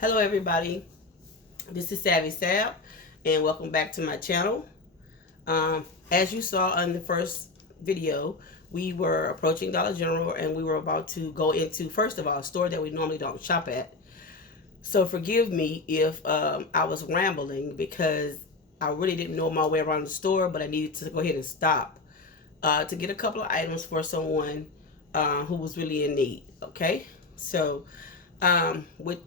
Hello everybody, this is Savvy Sab and welcome back to my channel. As you saw on the first video, we were approaching Dollar General and we were about to go into, first of all, a store that we normally don't shop at. So forgive me if I was rambling because I really didn't know my way around the store, but I needed to go ahead and stop to get a couple of items for someone who was really in need. Okay, so with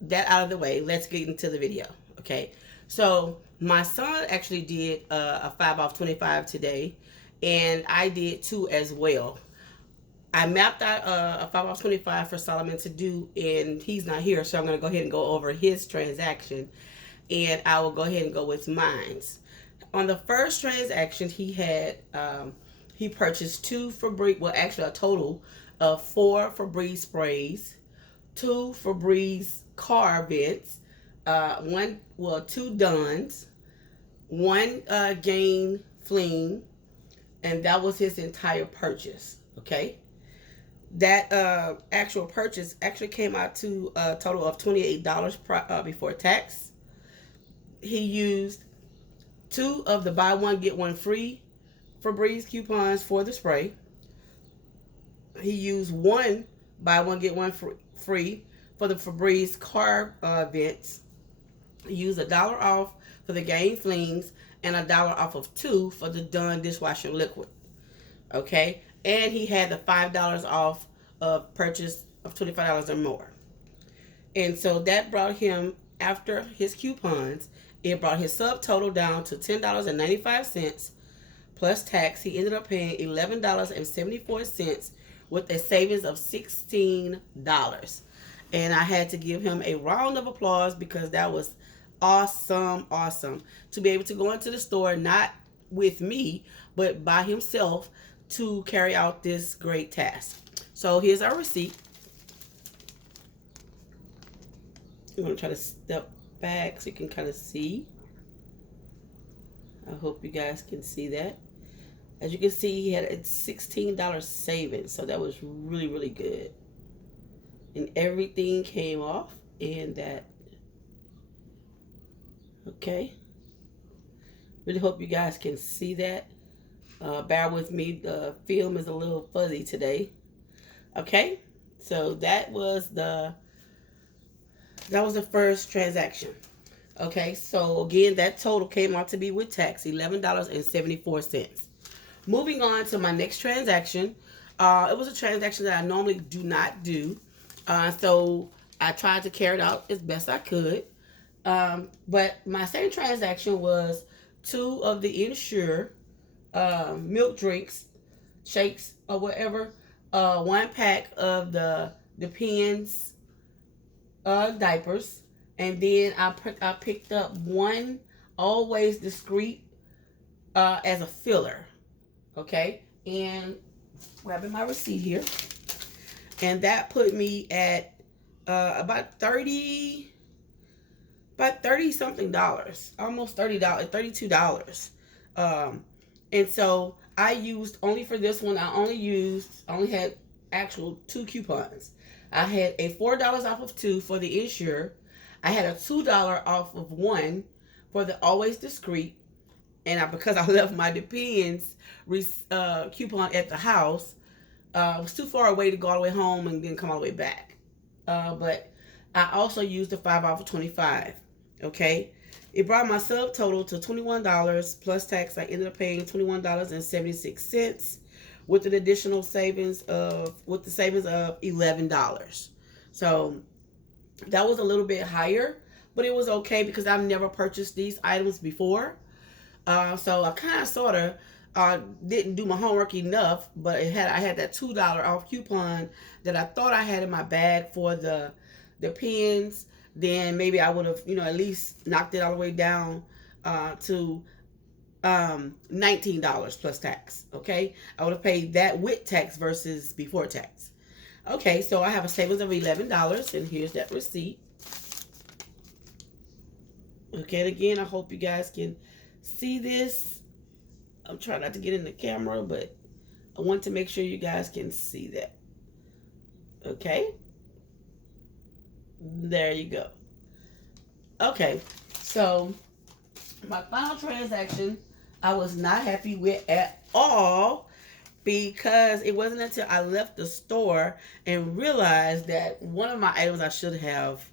that out of the way, let's get into the video. Okay, so my son actually did a 5 off 25 today, and I did too as well. I mapped out a 5 off 25 for Solomon to do, and he's not here, so I'm going to go ahead and go over his transaction, and I will go ahead and go with mine's. On the first transaction, he purchased two Febreze, well, actually a total of four Febreze sprays, two Febreze car vents, two Duns, one Gain Fling, and that was his entire purchase. Okay, that actual purchase actually came out to a total of $28 before tax. He used two of the buy one get one free Febreze coupons for the spray. He used one buy one get one free for the Febreze car vents. He used $1 off for the Gain Flings and $1 off of two for the Done dishwashing liquid. Okay, and he had the $5 off of purchase of $25 or more. And so that brought him, after his coupons, it brought his subtotal down to $10.95 plus tax. He ended up paying $11.74 with a savings of $16. And I had to give him a round of applause because that was awesome to be able to go into the store, not with me, but by himself, to carry out this great task. So here's our receipt. I'm going to try to step back so you can kind of see. I hope you guys can see that. As you can see, he had a $16 savings, so that was really good. And everything came off in that. Okay. Really hope you guys can see that. Bear with me, the film is a little fuzzy today. Okay, so that was the first transaction. Okay, so again, that total came out to be with tax $11.74. Moving on to my next transaction. It was a transaction that I normally do not do, so I tried to carry it out as best I could. But my second transaction was two of the Ensure milk drinks, shakes, or whatever. One pack of the Depends diapers, and then I picked up one Always Discreet as a filler. Okay, and grabbing my receipt here, and that put me at about 30 something dollars, almost $30, $32. And so I used, only for this one, I only had actual two coupons. I had a $4 off of two for the Ensure. I had a $2 off of one for the Always Discreet. And because I left my Depends coupon at the house, it was too far away to go all the way home and then come all the way back. But I also used the 5 off of 25. Okay, it brought my subtotal to $21 plus tax. I ended up paying $21.76 with an additional savings of $11. So that was a little bit higher, but it was okay because I've never purchased these items before. So I kind of sort of didn't do my homework enough, but I had that $2 off coupon that I thought I had in my bag for the pens. Then maybe I would have, at least knocked it all the way down to $19 plus tax. Okay, I would have paid that with tax versus before tax. Okay, so I have a savings of $11, and here's that receipt. Okay, and again, I hope you guys can see this. I'm trying not to get in the camera, but I want to make sure you guys can see that. Okay. There you go. Okay, so my final transaction I was not happy with at all, because it wasn't until I left the store and realized that one of my items I should have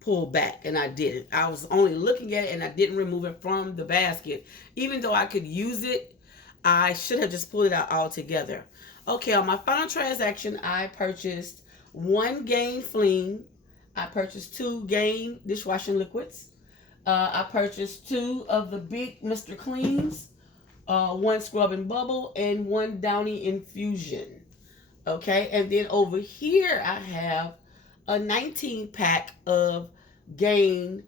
pulled back, and I didn't. I was only looking at it and I didn't remove it from the basket. Even though I could use it, I should have just pulled it out altogether. Okay, on my final transaction, I purchased one Gain Fling. I purchased two Gain dishwashing liquids. I purchased two of the big Mr. Cleans, one Scrub and Bubble, and one Downy Infusion. Okay, and then over here I have a 19 pack of Gain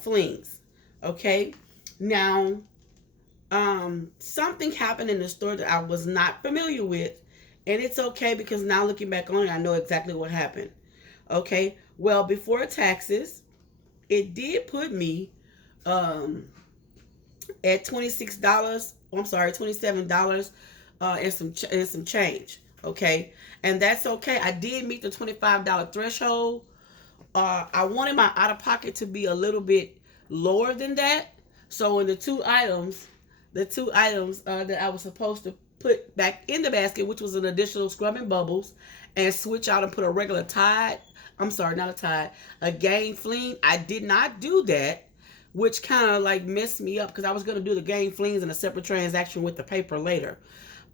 Flings. Okay, now something happened in the store that I was not familiar with, and it's okay because now looking back on it, I know exactly what happened. Okay, well, before taxes, it did put me at $26. I'm sorry, $27 and some change. Okay, and that's okay. I did meet the $25 threshold. I wanted my out of pocket to be a little bit lower than that. So in the two items that I was supposed to put back in the basket, which was an additional Scrub and Bubbles, and switch out and put a regular Tide. I'm sorry, not a Tide, a Gain Fling. I did not do that, which kind of like messed me up because I was going to do the Gain Flings in a separate transaction with the paper later.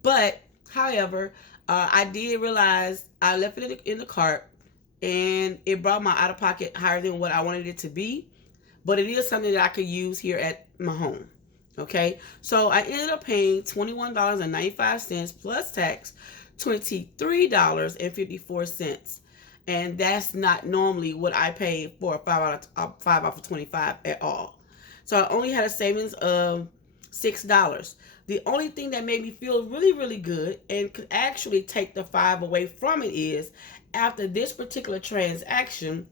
But however, I did realize I left it in the cart, and it brought my out of pocket higher than what I wanted it to be. But it is something that I could use here at my home. Okay, so I ended up paying $21.95 plus tax, $23.54, and that's not normally what I pay for a 5 off of 25 at all. So I only had a savings of $6. The only thing that made me feel really, really good and could actually take the 5 away from it is after this particular transaction,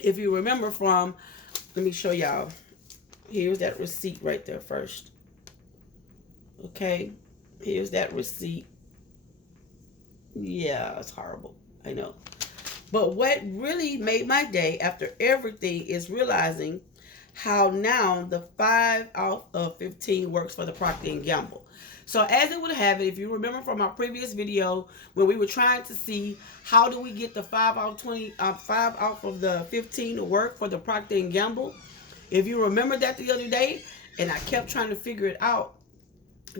if you remember from, let me show y'all. Here's that receipt right there first. Okay, here's that receipt. Yeah, it's horrible. I know. But what really made my day after everything is realizing how now the 5 off of 15 works for the Procter & Gamble. So as it would have it, if you remember from our previous video when we were trying to see how do we get the 5 off of the 15 to work for the Procter & Gamble, if you remember that the other day, and I kept trying to figure it out,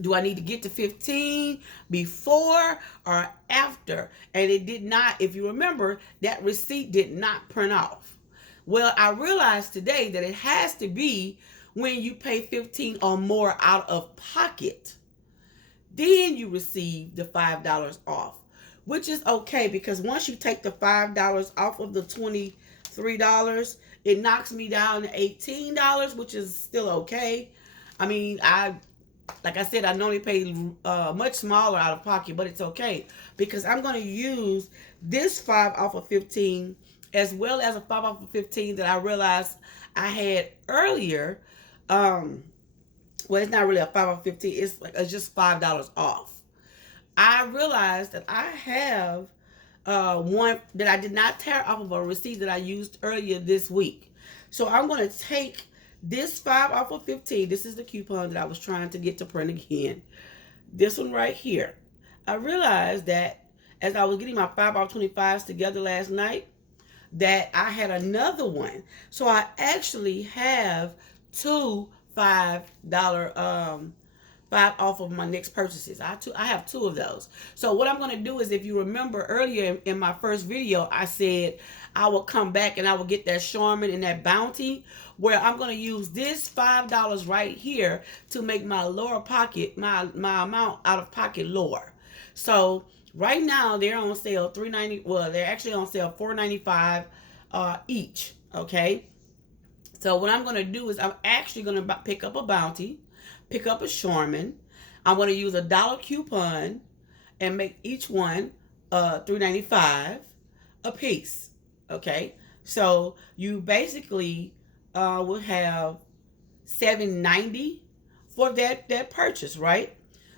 do I need to get to 15 before or after? And it did not, if you remember, that receipt did not print off. Well, I realized today that it has to be when you pay 15 or more out of pocket. Then you receive the $5 off, which is okay because once you take the $5 off of the $23, it knocks me down to $18, which is still okay. I mean, like I said, I normally pay much smaller out of pocket, but it's okay because I'm going to use this 5 off of 15 as well as a 5 off of 15 that I realized I had earlier. Well, it's not really a 5 off 15. It's just $5 off. I realized that I have one that I did not tear off of a receipt that I used earlier this week. So I'm going to take this 5 off of 15. This is the coupon that I was trying to get to print again. This one right here. I realized that as I was getting my 5 off 25s together last night, that I had another one. So I actually have two $5 5 off of my next purchases. I have two of those. So what I'm going to do is, if you remember earlier in my first video, I said I will come back and I will get that Charmin and that Bounty, where I'm going to use this $5 right here to make my lower pocket, my amount out of pocket lower. So right now they're on sale $3.90. Well, they're actually on sale $4.95 each. Okay. So what I'm going to do is I'm actually going to pick up a Bounty, pick up a Charmin. I'm going to use a $1 coupon and make each one $3.95 a piece. Okay, so you basically will have $7.90 for that purchase, right?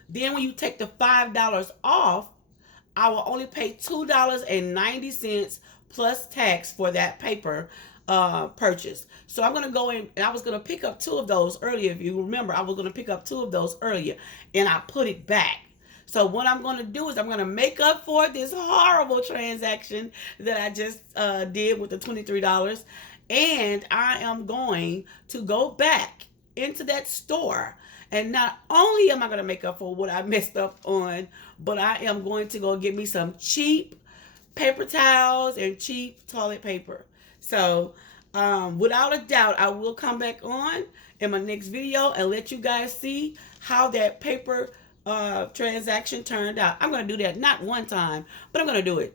Then when you take the $5 off, I will only pay $2.90 plus tax for that paper purchase. So I'm going to go in, and I was going to pick up 2 of those earlier. If you remember, I was going to pick up 2 of those earlier, and I put it back. So what I'm going to do is I'm going to make up for this horrible transaction that I just did with the $23. And I am going to go back into that store. And not only am I going to make up for what I messed up on, but I am going to go get me some cheap paper towels and cheap toilet paper. So without a doubt, I will come back on in my next video and let you guys see how that paper transaction turned out. I'm going to do that not 1 time, but I'm going to do it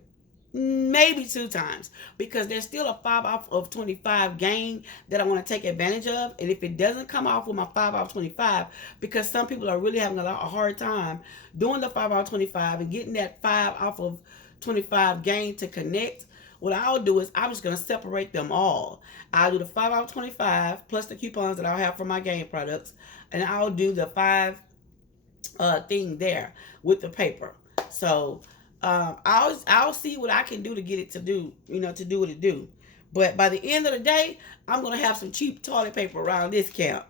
maybe 2 times, because there's still a 5 off of 25 gain that I want to take advantage of. And if it doesn't come off with my 5 off 25, because some people are really having a hard time doing the 5 off 25 and getting that 5 off of 25 gain to connect, what I'll do is I'm just going to separate them all. I'll do the 5 off 25 plus the coupons that I'll have for my gain products, and I'll do the 5 thing there with the paper. So I'll see what I can do to get it to do, to do what it do. But by the end of the day, I'm going to have some cheap toilet paper around this camp.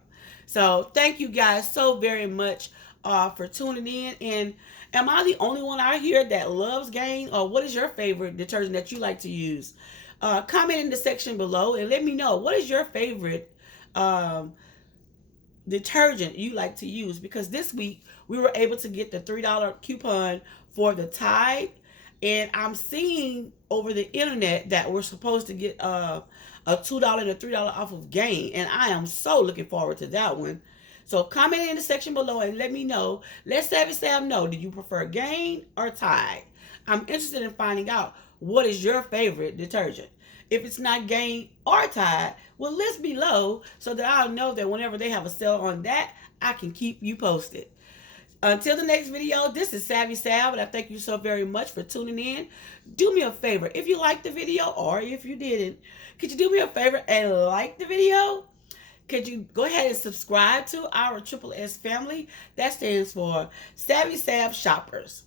So thank you guys so very much for tuning in. And am I the only one out here that loves Gain? Or what is your favorite detergent that you like to use? Comment in the section below and let me know, what is your favorite detergent you like to use? Because this week we were able to get the $3 coupon for the Tide, and I'm seeing over the internet that we're supposed to get a $2 and a $3 off of Gain, and I am so looking forward to that one. So comment in the section below and let me know. Let Savvy Sam know, do you prefer Gain or Tide? I'm interested in finding out, what is your favorite detergent. If it's not Gain or Tide, well, list below so that I'll know that whenever they have a sale on that, I can keep you posted. Until the next video, this is Savvy Sal, and I thank you so very much for tuning in. Do me a favor, if you liked the video or if you didn't, could you do me a favor and like the video? Could you go ahead and subscribe to our Triple S family? That stands for Savvy Sal Shoppers.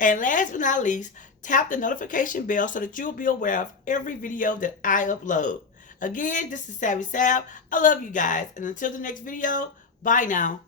And last but not least, tap the notification bell so that you'll be aware of every video that I upload. Again, this is Savvy Sal. I love you guys. And until the next video, bye now.